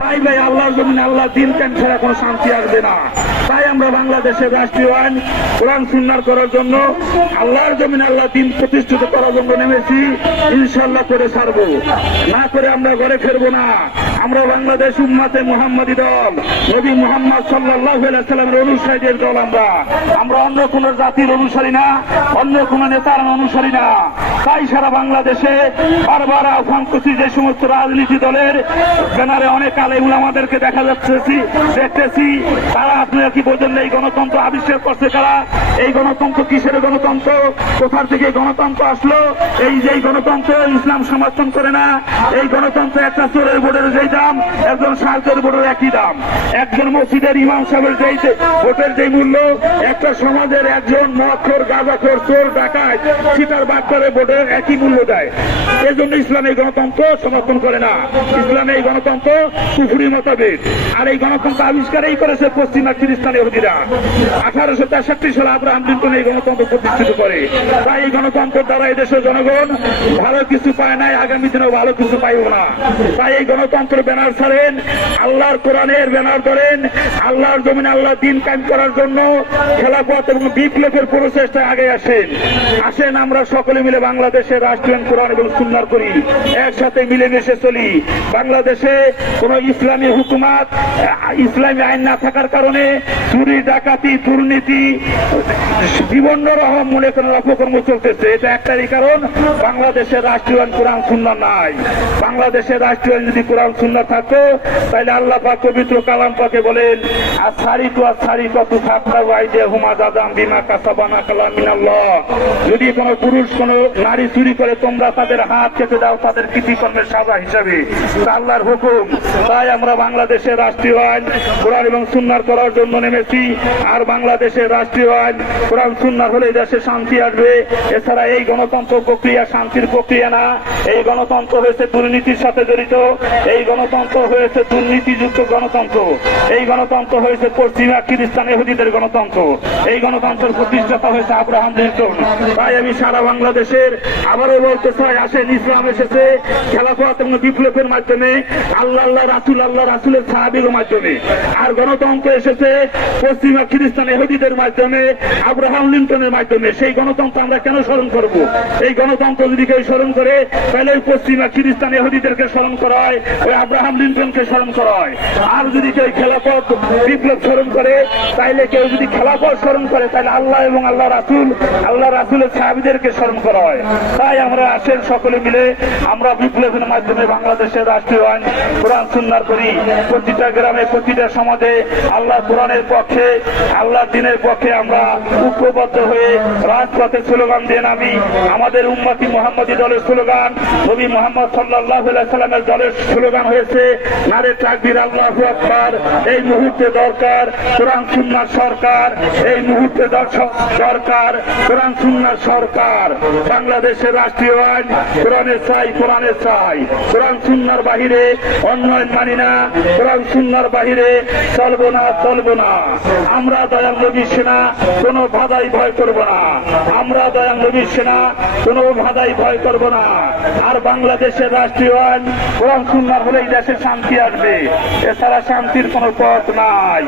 ভাই আল্লাহর জমিনে আল্লাহ দিন কেন ছাড়া কোনো শান্তি আসবে না? তাই আমরা বাংলাদেশের রাষ্ট্রীয় আইন, কোরআন সুন্নার করার জন্য আল্লাহর জমিন আল্লাহ দিন প্রতিষ্ঠিত করার জন্য নেমেছি ইনশাল্লাহ করে ছাড়বো। না করে আমরা ঘরে ফিরবো না। আমরা বাংলাদেশ উম্মাতে মোহাম্মদী দল, নবী মোহাম্মদ সাল্লাহ সাল্লামের অনুসারীদের দল আমরা। আমরা অন্য কোন জাতির অনুসারী না, অন্য কোন নেতার অনুসারী না। তাই সারা বাংলাদেশে বারবার আহ্বান করছি যে সমস্ত রাজনীতি দলের ব্যানারে অনেক আলে আমাদেরকে দেখা যাচ্ছে, দেখতেছি, তারা আপনারা কি বোঝেন এই গণতন্ত্র আবিষ্কার করছে কারা? এই গণতন্ত্র কিসের গণতন্ত্র? কোথার থেকে গণতন্ত্র আসলো? এই যে গণতন্ত্র ইসলাম সমর্থন করে না, এই গণতন্ত্র একটা চোরের বোর্ডের যেই দাম, একজন সাহায্যের বোর্ডের একই দাম। একজন মসজিদের ইমাম সাহেবের যেই ভোটের যে মূল্য, একটা সমাজের একজন মক্ষর গাঁজাখোর, চোর ডাকায় সিটার বাট্টারে ভোটের একই মূল্য দেয়। এই জন্য ইসলাম এই গণতন্ত্র সমর্থন করে না। ইসলাম এই গণতন্ত্র কুফুরি মোতাবেক। আর এই গণতন্ত্র আবিষ্কারই করেছে পশ্চিমা খ্রিস্টান ইহুদিরা আঠারোশো তেষট্টি সালে আব্রাহাম লিঙ্কন এই গণতন্ত্র প্রতিষ্ঠিত করে। তাই এই গণতন্ত্রের দ্বারা জনগণ ভালো কিছু পায় নাই, আগামী দিনেও ভালো কিছু পাইব না। তাই এই গণতন্ত্রের ব্যানার ছাড়েন, আল্লাহর কোরআনের ব্যানার ধরেন, আল্লাহর জমিন আল্লাহ দিন কায়েম করার জন্য খেলাপথ এবং বিপ্লবের প্রচেষ্টায় আগে আসেন। আসেন আমরা সকলে মিলে বাংলাদেশের রাষ্ট্রীয় কোরআন এবং সুন্দর করি, একসাথে মিলেমিশে চলি। বাংলাদেশে কোন ইসলামী হুকুমাত ইসলামী আইন না থাকার কারণে চুরি, ডাকাতি, দুর্নীতি বিভিন্ন রকম মনে করেন অপকর্ম চলতেছে। এটা একটাই কারণ, বাংলাদেশের রাষ্ট্রীয় কোরআন সুন্দর নাই। বাংলাদেশের রাষ্ট্রীয় যদি কোরআন সুন্দর থাকতো তাহলে আল্লাহ পাক পবিত্র কালাম পাকে বলেন আর সারি তো আর সারি কত সাতটা ওয়াইদে হুমা দাদাম বিমা কাসাবানা কালাম মিনাল্লাহ। যদি কোনো পুরুষ, কোনো নারী চুরি করে, তোমরা তাদের হাত কেটে দাও, তাদের কৃতিকর্মের সাজা হিসাবে। আল্লাহর হুকুম। তাই আমরা বাংলাদেশের রাষ্ট্রীয় আইন, কোরআন এবং সুন্নার করার জন্য নেমেছি, আর বাংলাদেশের রাষ্ট্রীয় আইন কোরআন সুন্নার হলে দেশে শান্তি আসবে। এছাড়া এই গণতন্ত্র প্রক্রিয়া শান্তির প্রক্রিয়া না। এই গণতন্ত্র হয়েছে দুর্নীতির সাথে জড়িত। এই গণতন্ত্র হয়েছে দুর্নীতিযুক্ত গণতন্ত্র। এই গণতন্ত্র হয়েছে পশ্চিমা খ্রিস্টান এহুদিদের গণতন্ত্র। এই গণতন্ত্রের প্রতিষ্ঠাতা হয়েছে আব্রাহাম লিঙ্কন। তাই আমি সারা বাংলাদেশের আবারও বলতে চাই, আসেন ইসলাম এসেছে খেলাফত এবং বিপ্লবের মাধ্যমে, আল্লাহ আল্লাহ, রাসুল আল্লাহ, রাসুলের সাহাবির মাধ্যমে। আর গণতন্ত্র এসেছে পশ্চিমা খ্রিস্টান এহুদিদের মাধ্যমে আব্রাহাম লিঙ্কনের মাধ্যমে সেই গণতন্ত্র আমরা কেন স্মরণ করব? এই গণতন্ত্র যদি কেউ স্মরণ করে, তাহলে পশ্চিমা খ্রিস্টান এহুদিদেরকে স্মরণ করা হয় ওই আব্রাহাম লিঙ্কনকে স্মরণ করা হয় আর যদি কেউ খেলাপথ বিপ্লব স্মরণ করে তাইলে কেউ যদি খেলাপথ স্মরণ করে, তাহলে আল্লাহ এবং আল্লাহ রাসুল, আল্লাহ রাসুলের সাহাবিদেরকে স্মরণ করা হয় তাই আমরা আসেন সকলে মিলে, আমরা বিপ্লবের মাধ্যমে বাংলাদেশের রাষ্ট্রীয় আইন, কোরআন সুন্নার করি। প্রতিটা গ্রামে, প্রতিটা সমাজে আল্লাহ কোরআনের পক্ষে আল্লাহ দিনের পক্ষে আমরা ঐক্যবদ্ধ হয়ে রাজপথে স্লোগান দিয়ে নামি। আমাদের উম্মতি মোহাম্মদী দলের স্লোগান, নবী মোহাম্মদ সাল্লাহ সাল্লামের দলের স্লোগান হয়েছে, নারে তাকবির আল্লাহ আকবার, এই মুহূর্তে দরকার কোরআন সুন্নার সরকার, এই মুহূর্তে দরকার কোরআন সুন্নার সরকার। বাংলাদেশের রাষ্ট্রীয় আইন কোরআনের চাই কোরআনের চাই। কোরআন সুন্নার বাহিরে অন্যায় মানি না, কোরআন সুন্নার বাহিরে চলবো না চলবো না। আমরা দয়াল নবীর সেনা কোনো ভাদাই ভয় করব না। আমরা দয়াল নবীর সেনা, কোনো ভাদাই ভয় করব না। আর বাংলাদেশের রাষ্ট্রীয় আইন, কোরআন সুন্নার হলেই দেশে শান্তি আসবে। এছাড়া শান্তির কোনো পথ নাই।